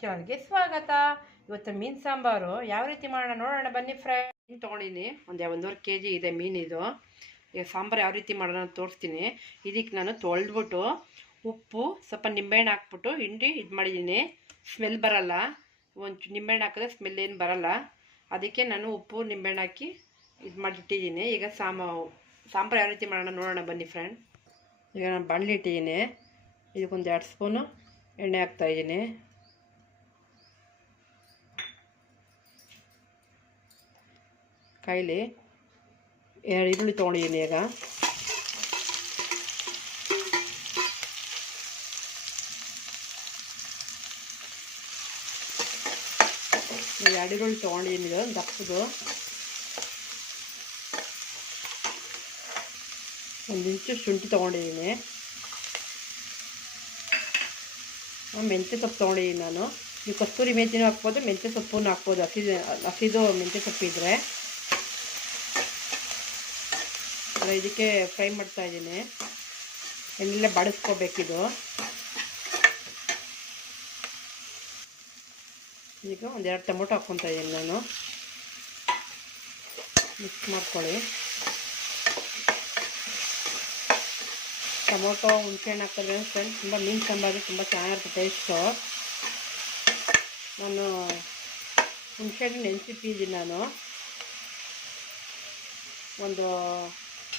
ಚಾನಲ್ಗೆ ಸ್ವಾಗತ. ಇವತ್ತು ಮೀನು ಸಾಂಬಾರು ಯಾವ ರೀತಿ ಮಾಡೋಣ ನೋಡೋಣ ಬನ್ನಿ ಫ್ರೆಂಡ್. ಮೀನು ತೊಗೊಂಡಿನಿ, ಒಂದು 1.5 kg ಇದೆ ಮೀನು. ಇದು ಈಗ ಸಾಂಬಾರು ಯಾವ ರೀತಿ ಮಾಡೋಣ ಅಂತ ತೋರಿಸ್ತೀನಿ. ಇದಕ್ಕೆ ನಾನು ತೊಳೆದ್ಬಿಟ್ಟು ಉಪ್ಪು ಸ್ವಲ್ಪ ನಿಂಬೆಹಣ್ಣು ಹಾಕ್ಬಿಟ್ಟು ಹಿಂಡಿ ಇದು ಮಾಡಿದ್ದೀನಿ. ಸ್ಮೆಲ್ ಬರಲ್ಲ, ಒಂದು ನಿಂಬೆಹಣ್ಣು ಹಾಕಿದ್ರೆ ಸ್ಮೆಲ್ ಏನು ಬರಲ್ಲ. ಅದಕ್ಕೆ ನಾನು ಉಪ್ಪು ನಿಂಬೆಹಣ್ಣು ಹಾಕಿ ಇದು ಮಾಡಿಟ್ಟಿದ್ದೀನಿ. ಈಗ ಸಾಂಬಾರು ಯಾವ ರೀತಿ ಮಾಡೋಣ ನೋಡೋಣ ಬನ್ನಿ ಫ್ರೆಂಡ್. ಈಗ ನಾನು ಬಾಣಲಿ ಇಟ್ಟಿದ್ದೀನಿ. ಇದಕ್ಕೊಂದು 2 ಸ್ಪೂನು ಎಣ್ಣೆ ಹಾಕ್ತಾಯಿದ್ದೀನಿ. ಕೈಲಿ 2 ಈರುಳ್ಳಿ ತೊಗೊಂಡಿದ್ದೀನಿ. ಈಗ ಎರಡು ಈರುಳ್ಳಿ ತೊಗೊಂಡಿದ್ದೀನಿ, ಇದು ದಪ್ಪದು. 1 ಇಂಚು ಶುಂಠಿ ತೊಗೊಂಡಿದ್ದೀನಿ. ಮೆಂತ್ಯ ಸೊಪ್ಪು ತೊಗೊಂಡಿದ್ದೀನಿ ನಾನು. ನೀವು ಕಸ್ತೂರಿ ಮೆಂತ್ಯನೂ ಹಾಕ್ಬೋದು, ಮೆಂತ್ಯ ಸೊಪ್ಪನ್ನು ಹಾಕ್ಬೋದು. ಹಸಿದು ಮೆಂತ್ಯ ಸೊಪ್ಪು ಇದ್ದರೆ. ಇದಕ್ಕೆ ಫ್ರೈ ಮಾಡ್ತಾಯಿದ್ದೀನಿ. ಎಣ್ಣೆಲ್ಲೇ ಬಾಡಿಸ್ಕೋಬೇಕಿದು. ಈಗ 1-2 ಟೊಮೊಟೊ ಹಾಕ್ಕೊತಾ ಇದ್ದೀನಿ ನಾನು. ಮಿಕ್ಸ್ ಮಾಡ್ಕೊಳ್ಳಿ. ಟೊಮೊಟೊ ಹುಣಸೆಹಣ್ಣು ಹಾಕಿದ್ರೆ ಫ್ರೆಂಡ್ಸ್ ತುಂಬ ಮೀನು ಸಾಂಬಾರು ತುಂಬ ಚೆನ್ನಾಗಿರುತ್ತೆ ಟೇಸ್ಟು. ನಾನು ಹುಣಸೆಹಣ್ಣು ನೆನೆಸಿಟ್ಟಿದ್ದೀನಿ. ನಾನು ಒಂದು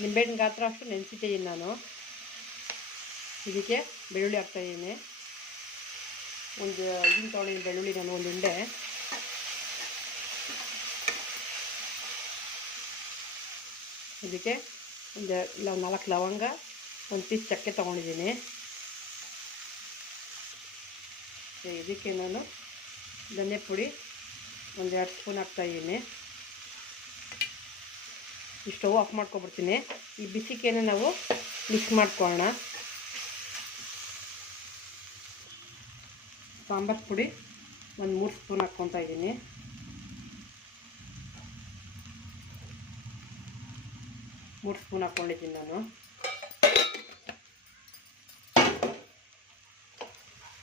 ನಿಂಬೆಹಣ್ಣು ಗಾತ್ರ ಅಷ್ಟು ನೆನೆಸಿಟ್ಟಿದ್ದೀನಿ ನಾನು. ಇದಕ್ಕೆ ಬೆಳ್ಳುಳ್ಳಿ ಹಾಕ್ತಾಯಿದ್ದೀನಿ. ಒಂದು ಇದನ್ನು ತೊಗೊಂಡಿದ್ದೀನಿ ಬೆಳ್ಳುಳ್ಳಿ ನಾನು, 1 ಉಂಡೆ. ಇದಕ್ಕೆ ಒಂದು 4 ಲವಂಗ, 1 ಪೀಸ್ ಚಕ್ಕೆ ತೊಗೊಂಡಿದ್ದೀನಿ. ಇದಕ್ಕೆ ನಾನು ಧನಿಯಾ ಪುಡಿ 1-2 ಸ್ಪೂನ್ ಹಾಕ್ತಾಯಿದ್ದೀನಿ. ಈ ಸ್ಟವ್ ಆಫ್ ಮಾಡ್ಕೊಬಿಡ್ತೀನಿ. ಈ ಬಿಸಿಕೇನೆ ನಾವು ಮಿಕ್ಸ್ ಮಾಡ್ಕೊಳ್ಳೋಣ. ಸಾಂಬಾರು ಪುಡಿ 3 ಸ್ಪೂನ್ ಹಾಕ್ಕೊತಾ ಇದ್ದೀನಿ. ಹಾಕ್ಕೊಂಡಿದ್ದೀನಿ ನಾನು.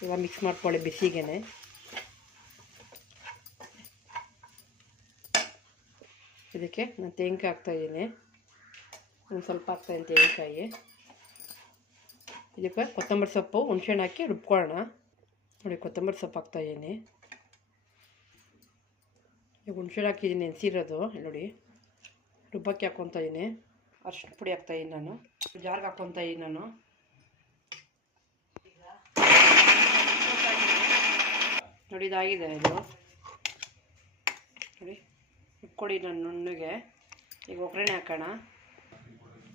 ಇವಾಗ ಮಿಕ್ಸ್ ಮಾಡ್ಕೊಳ್ಳಿ ಬಿಸಿಗೇನೆ. ಇದಕ್ಕೆ ನಾನು ತೆಂಗಿನಕಾಯಿ ಹಾಕ್ತಾಯಿದ್ದೀನಿ. ಒಂದು ಸ್ವಲ್ಪ ಹಾಕ್ತಾಯಿದ್ದೀನಿ ತೆಂಗಿನಕಾಯಿ. ಇದಕ್ಕೆ ಕೊತ್ತಂಬರಿ ಸೊಪ್ಪು ಹುಣಸೆಹಣ್ಣು ಹಾಕಿ ರುಬ್ಕೊಳ್ಳೋಣ. ನೋಡಿ, ಕೊತ್ತಂಬರಿ ಸೊಪ್ಪು ಹಾಕ್ತಾಯಿದ್ದೀನಿ. ಈಗ ಹುಣಸೆಹಣ್ಣು ಹಾಕಿದ್ದೀನಿ ನೆನೆಸಿರೋದು. ನೋಡಿ, ರುಬ್ಬಕ್ಕೆ ಹಾಕ್ಕೊತಾ ಇದ್ದೀನಿ. ಅರಿಶಿನ ಪುಡಿ ಹಾಕ್ತಾಯಿದ್ದೀನಿ ನಾನು. ಜಾರ್ಗೆ ಹಾಕ್ಕೊತಾ ಇದ್ದೀನಿ ನಾನು. ನೋಡಿ, ಇದಾಗಿದೆ ಇದು. ನೋಡಿ, ಇಟ್ಕೊಡಿ ನಾನು ನುಣ್ಣಗೆ. ಈಗ ಒಗ್ಗರಣೆ ಹಾಕೋಣ.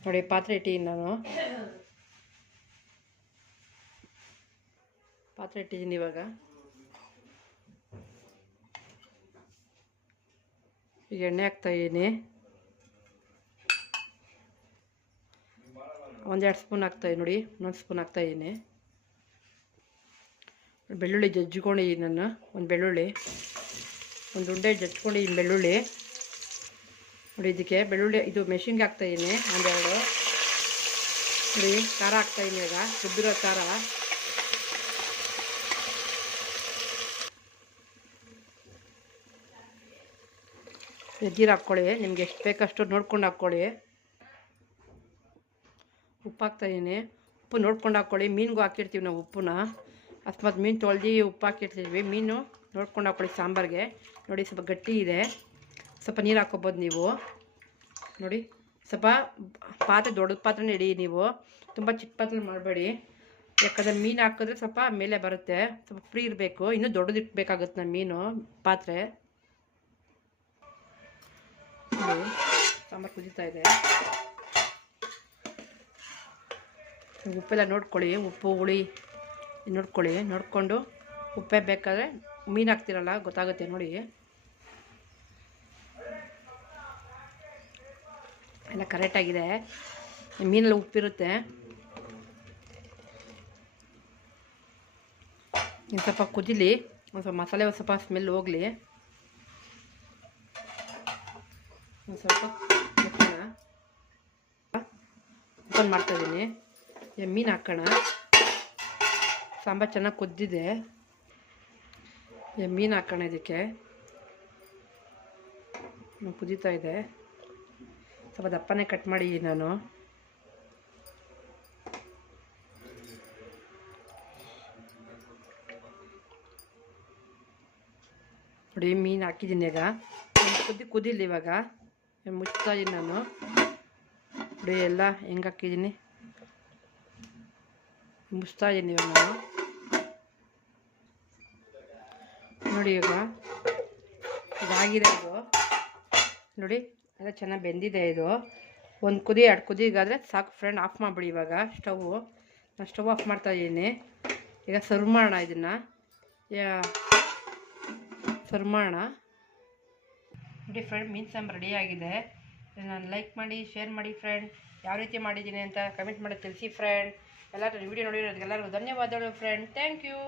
ನೋಡಿ, ಪಾತ್ರೆ ಇಟ್ಟಿದ್ದೀನಿ ನಾನು. ಇವಾಗ ಈಗ ಎಣ್ಣೆ ಹಾಕ್ತಾಯಿದ್ದೀನಿ. 1-2 ಸ್ಪೂನ್ ಹಾಕ್ತಾಯಿದ್ದೀನಿ. ನೋಡಿ, 1 ಸ್ಪೂನ್ ಹಾಕ್ತಾಯಿದ್ದೀನಿ. ಬೆಳ್ಳುಳ್ಳಿ ಜಜ್ಜಿಕೊಂಡಿದ್ದೀನಿ ನಾನು. ಒಂದು ಬೆಳ್ಳುಳ್ಳಿ, 1 ಉಂಡೆ ಜಜ್ಜಿಕೊಂಡಿದ್ದೀನಿ ಬೆಳ್ಳುಳ್ಳಿ. ನೋಡಿ, ಇದಕ್ಕೆ ಬೆಳ್ಳುಳ್ಳಿ ಇದು ಮೆಷಿನ್ಗೆ ಹಾಕ್ತಾಯಿದ್ದೀನಿ. 1-2. ನೋಡಿ, ಖಾರ ಹಾಕ್ತಾಯಿದ್ದೀನಿ. ಈಗ ರುಬ್ಬಿರೋ ಖಾರ. ಜೀರಿಗೆ ಹಾಕ್ಕೊಳ್ಳಿ, ನಿಮ್ಗೆ ಎಷ್ಟು ಬೇಕಷ್ಟು ನೋಡ್ಕೊಂಡು ಹಾಕ್ಕೊಳ್ಳಿ. ಉಪ್ಪು ಹಾಕ್ತಾಯಿದ್ದೀನಿ. ಉಪ್ಪು ನೋಡ್ಕೊಂಡು ಹಾಕ್ಕೊಳ್ಳಿ. ಮೀನಿಗೂ ಹಾಕಿರ್ತೀವಿ ನಾವು ಉಪ್ಪನ್ನ. ಅಕಸ್ಮಾತ್ ಮೀನು ತೊಳೆದು ಉಪ್ಪು ಹಾಕಿರ್ತೀವಿ. ಮೀನು ನೋಡ್ಕೊಂಡು ಹಾಕ್ಕೊಳ್ಳಿ ಸಾಂಬಾರಿಗೆ. ನೋಡಿ, ಸ್ವಲ್ಪ ಗಟ್ಟಿ ಇದೆ, ಸ್ವಲ್ಪ ನೀರು ಹಾಕ್ಕೊಬೋದು ನೀವು. ನೋಡಿ, ಸ್ವಲ್ಪ ಪಾತ್ರೆ ದೊಡ್ಡ ಪಾತ್ರೆನೇ ಇಡಿ ನೀವು. ತುಂಬ ಚಿಕ್ಕ ಪಾತ್ರೆ ಮಾಡಬೇಡಿ, ಯಾಕಂದರೆ ಮೀನು ಹಾಕಿದ್ರೆ ಸ್ವಲ್ಪ ಮೇಲೆ ಬರುತ್ತೆ. ಸ್ವಲ್ಪ ಫ್ರೀ ಇರಬೇಕು. ಇನ್ನೂ ದೊಡ್ಡದು ಇಟ್ಬೇಕಾಗುತ್ತೆ ನಮ್ಮ ಮೀನು ಪಾತ್ರೆ. ಸಾಂಬಾರು ಕುದೀತಾ ಇದೆ. ಉಪ್ಪೆಲ್ಲ ನೋಡ್ಕೊಳ್ಳಿ, ಉಪ್ಪು ಹುಳಿ ನೋಡ್ಕೊಳ್ಳಿ. ನೋಡಿಕೊಂಡು ಉಪ್ಪೇ ಬೇಕಾದರೆ ಮೀನು ಹಾಕ್ತಿರಲ್ಲ ಗೊತ್ತಾಗುತ್ತೆ. ನೋಡಿ, ಎಲ್ಲ ಕರೆಕ್ಟಾಗಿದೆ. ಮೀನೆಲ್ಲ ಉಪ್ಪಿರುತ್ತೆ. ಇನ್ನು ಸ್ವಲ್ಪ ಕುದೀಲಿ. ಒಂದು ಸ್ವಲ್ಪ ಮಸಾಲೆ ಒಂದು ಸ್ವಲ್ಪ ಸ್ಮೆಲ್ ಹೋಗಲಿ. ಒಂದು ಸ್ವಲ್ಪ ಓಪನ್ ಮಾಡ್ತಾಯಿದ್ದೀನಿ. ಮೀನು ಹಾಕೋಣ. ಸಾಂಬಾರು ಚೆನ್ನಾಗಿ ಕುದ್ದಿದೆ. ಮೀನು ಹಾಕೋಣ ಇದಕ್ಕೆ. ಕುದೀತಾ ಇದೆ. ಸ್ವಲ್ಪ ದಪ್ಪನೇ ಕಟ್ ಮಾಡಿ ನಾನು. ನೋಡಿ ಮೀನು ಹಾಕಿದ್ದೀನಿ. ಈಗ ಕುದಿಲಿ. ಇವಾಗ ಮುಚ್ತಾ ಇದ್ದೀನಿ ನಾನು. ನೋಡಿ ಎಲ್ಲ ಹೆಂಗೆ ಹಾಕಿದ್ದೀನಿ, ಮುಚ್ತಾ ಇದ್ದೀನಿ ಇವಾಗ ನಾನು. ನೋಡಿ ಈಗ ಇದಾಗಿದೆ. ಇದು ನೋಡಿ ಎಲ್ಲ ಚೆನ್ನಾಗಿ ಬೆಂದಿದೆ. ಇದು ಒಂದು ಕುದಿ 2 ಕುದಿಗಾದರೆ ಸಾಕು ಫ್ರೆಂಡ್. ಆಫ್ ಮಾಡಿಬಿಡಿ ಇವಾಗ ಸ್ಟವ್ವು. ನಾನು ಸ್ಟವ್ ಆಫ್ ಮಾಡ್ತಾ ಇದ್ದೀನಿ. ಈಗ ಸರ್ವ್ ಮಾಡೋಣ. ಇದನ್ನು ಸರ್ವ್ ಮಾಡೋಣ. ನೋಡಿ ಫ್ರೆಂಡ್, ಮೀನು ಸಾಂಬಾರು ರೆಡಿಯಾಗಿದೆ. ನಾನು ಲೈಕ್ ಮಾಡಿ, ಶೇರ್ ಮಾಡಿ ಫ್ರೆಂಡ್. ಯಾವ ರೀತಿ ಮಾಡಿದ್ದೀನಿ ಅಂತ ಕಮೆಂಟ್ ಮಾಡಿ ತಿಳಿಸಿ ಫ್ರೆಂಡ್. ಎಲ್ಲರೂ ವಿಡಿಯೋ ನೋಡಿರೋದಕ್ಕೆಲ್ಲರಿಗೂ ಧನ್ಯವಾದಗಳು ಫ್ರೆಂಡ್. Thank you.